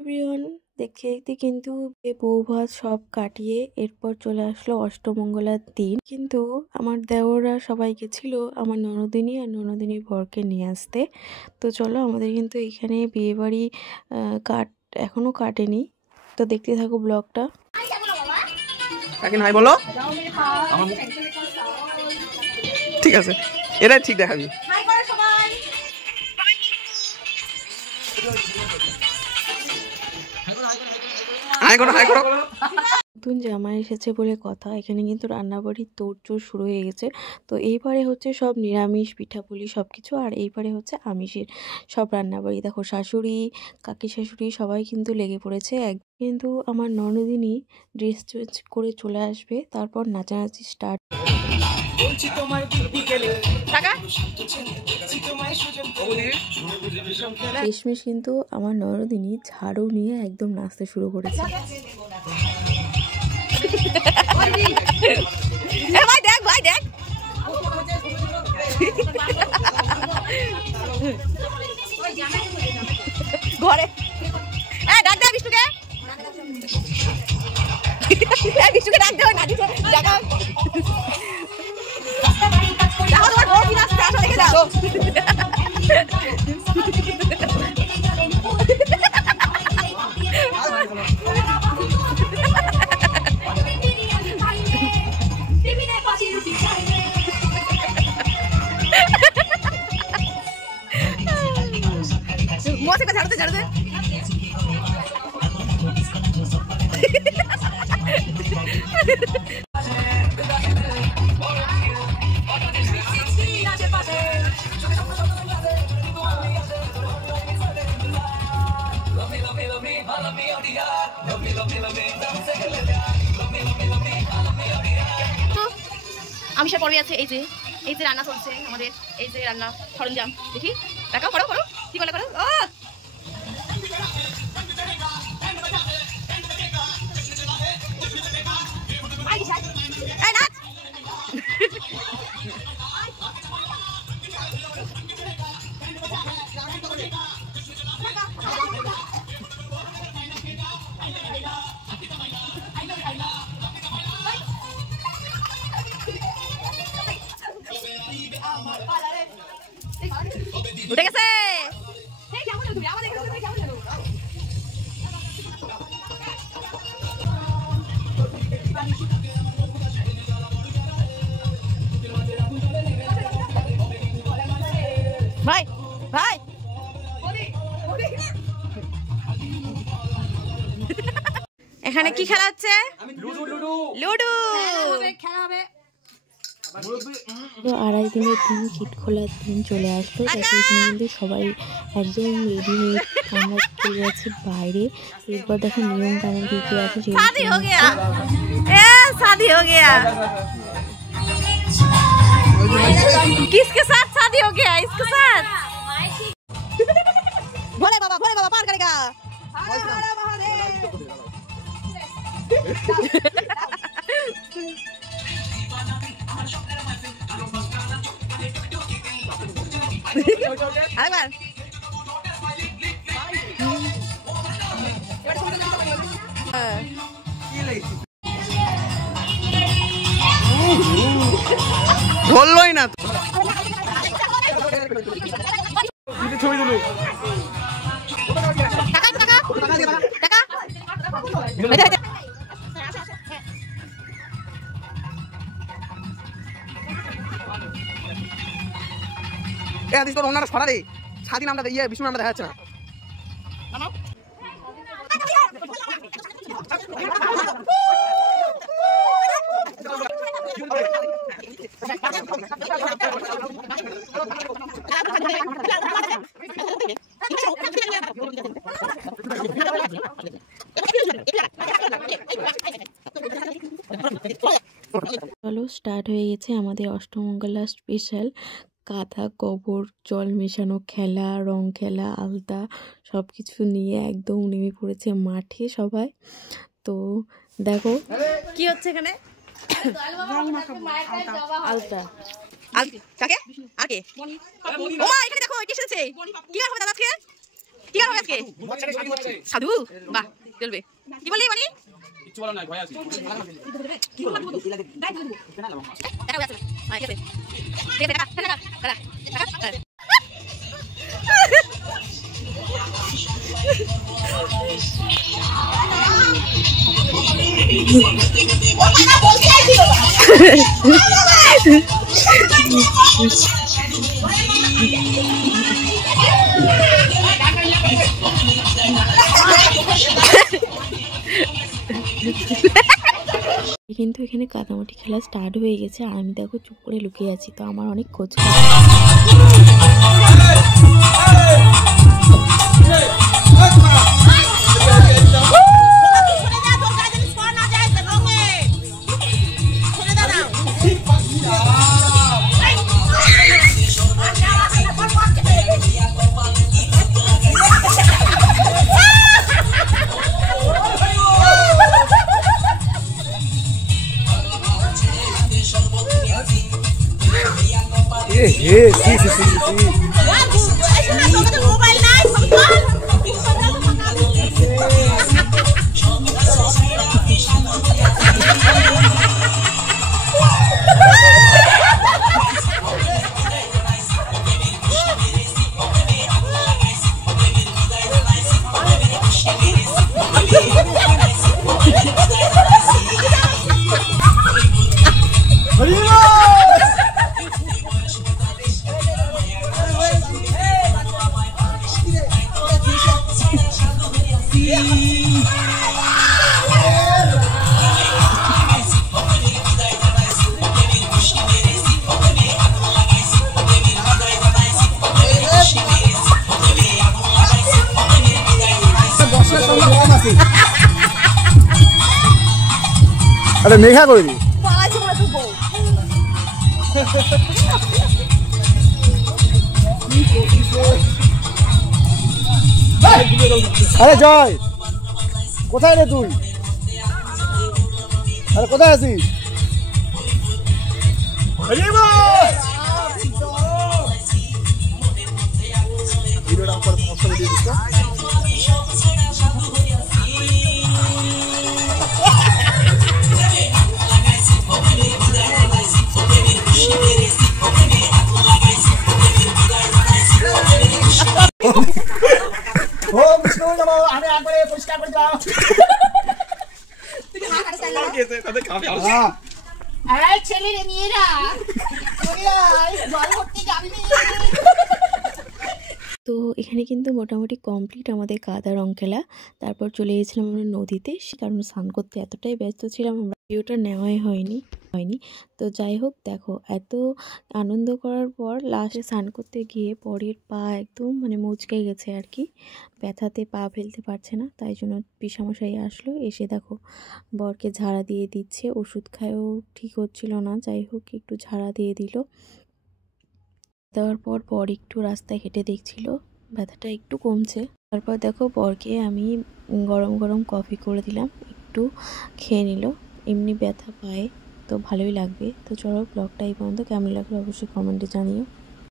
Everyone, দেখতে দেখতে কিন্তু বউ ভাত সব কাটিয়ে এরপর চলে আসলো অষ্টমঙ্গলার দিন। কিন্তু আমার দেওররা সবাই গেছিল আমার ননদিনী আর ননদিনীর বরকে নিয়ে আসতে। তো চলো, আমাদের কিন্তু এখানে বিয়েবাড়ি এখনো কাটেনি, তো দেখতে থাকো ব্লগটা। বলো, ঠিক আছে, এটাই ঠিক দেখাবি। নতুন জামাই এসেছে বলে কথা, এখানে কিন্তু রান্নাবাড়ির তোড়জোড় শুরু হয়ে গেছে। তো এইবারে হচ্ছে সব নিরামিষ পিঠাপুলি সব কিছু, আর এইবারে হচ্ছে আমিষের সব রান্নাবাড়ি। দেখো, শাশুড়ি, কাকি শাশুড়ি সবাই কিন্তু লেগে পড়েছে। কিন্তু আমার ননদিনী ড্রেস চেঞ্জ করে চলে আসবে, তারপর নাচানাচি স্টার্ট। শেষমেশ কিন্তু আমার ননদিনী ঝাড়ু নিয়ে একদম নাচতে শুরু করেছে। ঘরে ডাক দে বিষ্ণুকে, বিষ্ণুকে ডাক দে না দিছে জায়গা দেখো তোমার বউ কি নাচছে, আসো দেখে যাও। मोसे का झाड़ते झाड़ते আমিষের পর্বে আছে। এই যে রান্না চলছে আমাদের, এই যে রান্না সরঞ্জাম দেখি, দেখাও, করো করো, কি বলে করো। ও উঠে গেছে। ভাই ভাই এখানে কি খেলা হচ্ছে? লুডো খেলা হবে। 2.5 দিনের দিন কিট খোলার দিন চলে আসলো। এখানে কিন্তু সবাই একদম রেডি হয়ে আমরা চলে যাচ্ছি বাইরে। এরপর দেখো নিয়ম কানুন কি কি আছে সেগুলো। शादी हो गया, शादी हो गया। किसके साथ शादी हो गया? इसके साथ। भोले बाबा पार करेगा। আরেকবার ধরলই না ছবি তুলো। ওনারা সরারে স্বাধীন আমরা বিষ্ণু আমরা দেখা যাচ্ছে না। চলো, স্টার্ট হয়ে গেছে আমাদের অষ্টমঙ্গলা স্পেশাল কাঁথা কবর জল মেশানো খেলা, রং খেলা, আলতা সব কিছু নিয়ে একদম নেমে পড়েছে মাঠে সবাই। তো দেখো কি হচ্ছে এখানে। আলতা কাকে আগে ও এখানে দেখো কি এসেছে, কি হবে দাদা আজকে কি আর হবে আজকে সাধু বাহ চলবে কি বলি মানে কিছু বলা নাই ভয় আছে কি বলবো দাই দেবো এটা আছে ঠিক আছে ঠিক আছে টাকা কিন্তু এখানে কাদামাটি খেলা স্টার্ট হয়ে গেছে আর আমি দেখো চুপ করে লুকিয়ে আছি, তো আমার অনেক খোঁজ আরে মেঘা করে দি আরে জয় কোথায় রে তুই? আরে কোথায় আছিস? ভিডিওটা পর পোস্ট করে দিস তো। ওম বিষ্ণু নমো, আমি একবারে পরিষ্কার করে দাও। তুই হাত কাটছ না গেছে তাদের খাবে হ্যাঁ আরে ছেলে রে মেয়েরা জল ভর্তি যাবি তো এখানে কিন্তু মোটামুটি কমপ্লিট আমাদের কাদা রং খেলা। তারপর চলে গেছিলাম আমরা নদীতে, কারণ স্নান করতে এতটাই ব্যস্ত ছিলাম আমরা ভিডিওটা নেওয়াই হয়নি। তো যাই হোক, দেখো এত আনন্দ করার পর লাস্টে স্নান করতে গিয়ে পরের পা একদম মানে মুচকে গেছে আর কি, ব্যথাতে পা ফেলতে পারছে না। তাই জন্য পিসামশাই আসলো, এসে দেখো বরকে ঝাড়া দিয়ে দিচ্ছে। ওষুধ খায়ও ঠিক হচ্ছিল না, যাই হোক একটু ঝাড়া দিয়ে দিল। দেওয়ার পর বর একটু রাস্তায় হেঁটে দেখছিল ব্যথাটা একটু কমছে। তারপর দেখো বরকে আমি গরম গরম কফি করে দিলাম, একটু খেয়ে নিল। এমনি ব্যথা পায় তো ভালোই লাগবে। তো চলো ব্লগটা এই পর্যন্ত, কেমন লাগলো অবশ্যই কমেন্টে জানিও।